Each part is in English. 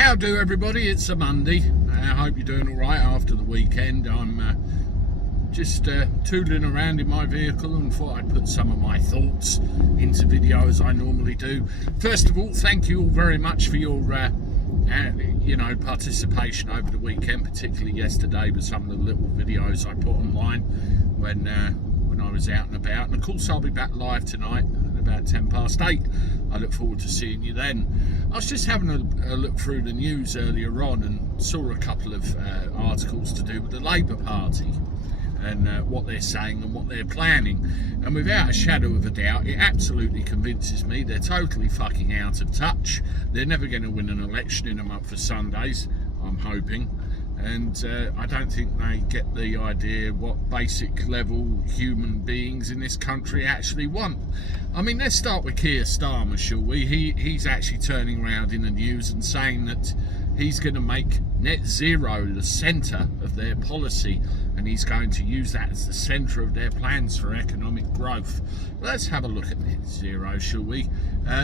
How do everybody? It's a Monday. I hope you're doing all right after the weekend. I'm just tootling around in my vehicle and thought I'd put some of my thoughts into video as I normally do. First of all, thank you all very much for your participation over the weekend, particularly yesterday with some of the little videos I put online when I was out and about. And of course I'll be back live tonight at about 8:10. I look forward to seeing you then. I was just having a look through the news earlier on and saw a couple of articles to do with the Labour Party and what they're saying and what they're planning. And without a shadow of a doubt, it absolutely convinces me they're totally fucking out of touch. They're never going to win an election in a month of Sundays, I'm hoping. And I don't think they get the idea what basic level human beings in this country actually want. I mean, let's start with Keir Starmer, shall we? He's actually turning around in the news and saying that he's going to make net zero the centre of their policy, and he's going to use that as the centre of their plans for economic growth. Let's have a look at net zero, shall we?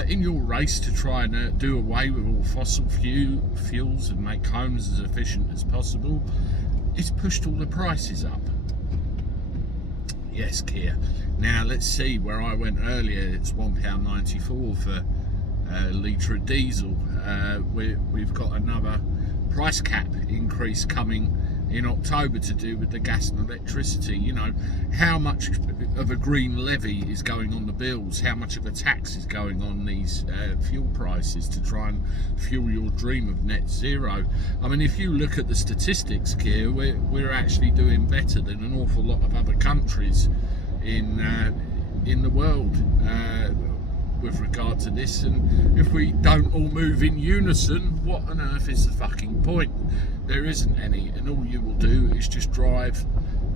In your race to try and do away with all fossil fuels and make homes as efficient as possible, it's pushed all the prices up. Yes, Keir. Now let's see, where I went earlier, it's £1.94 for a litre of diesel. We've got another price cap increase coming in October to do with the gas and electricity. You know, how much of a green levy is going on the bills, how much of a tax is going on these fuel prices to try and fuel your dream of net zero. I mean, if you look at the statistics, Keir, we're actually doing better than an awful lot of other countries in the world with regard to this. And if we don't all move in unison, what on earth is the fucking point? There isn't any, and all you will do is just drive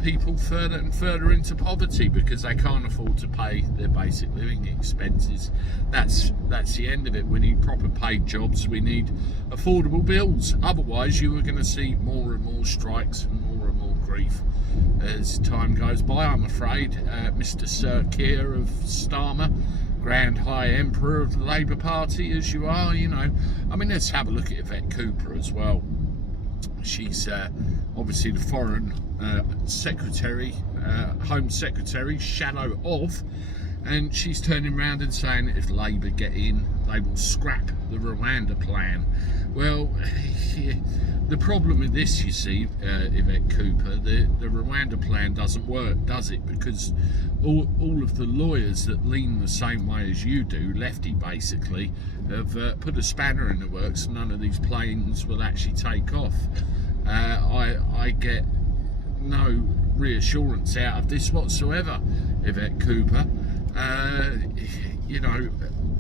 people further and further into poverty because they can't afford to pay their basic living expenses. That's the end of it. We need proper paid jobs, we need affordable bills, otherwise you are going to see more and more strikes and more grief as time goes by, I'm afraid. Mr. Sir Keir of Starmer, Grand High Emperor of the Labour Party as you are, you know. I mean, let's have a look at Yvette Cooper as well. She's obviously the Foreign Secretary, Home Secretary, shadow of, and she's turning around and saying that if Labour get in, they will scrap the Rwanda plan. Well, the problem with this, you see, Yvette Cooper, the Rwanda plan doesn't work, does it? Because all of the lawyers that lean the same way as you do, lefty basically, have put a spanner in the works, and none of these planes will actually take off. I get no reassurance out of this whatsoever, Yvette Cooper. You know,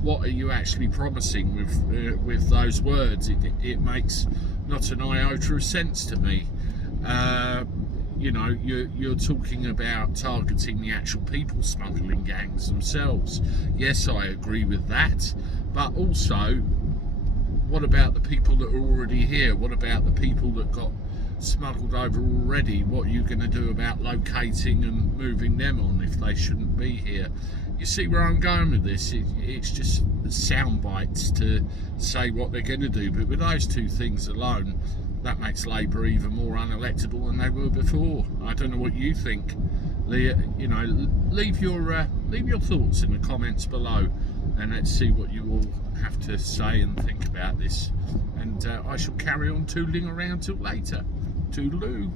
what are you actually promising with those words? It makes not an iota of sense to me. You know, you're talking about targeting the actual people smuggling gangs themselves. Yes, I agree with that, but also, what about the people that are already here? What about the people that got smuggled over already? What are you going to do about locating and moving them on if they shouldn't be here? You see where I'm going with this? It's just sound bites to say what they're going to do, but with those two things alone, that makes Labour even more unelectable than they were before. I don't know what you think. You know, leave your thoughts in the comments below, and let's see what you all have to say and think about this. And I shall carry on tootling around till later. Toodaloo.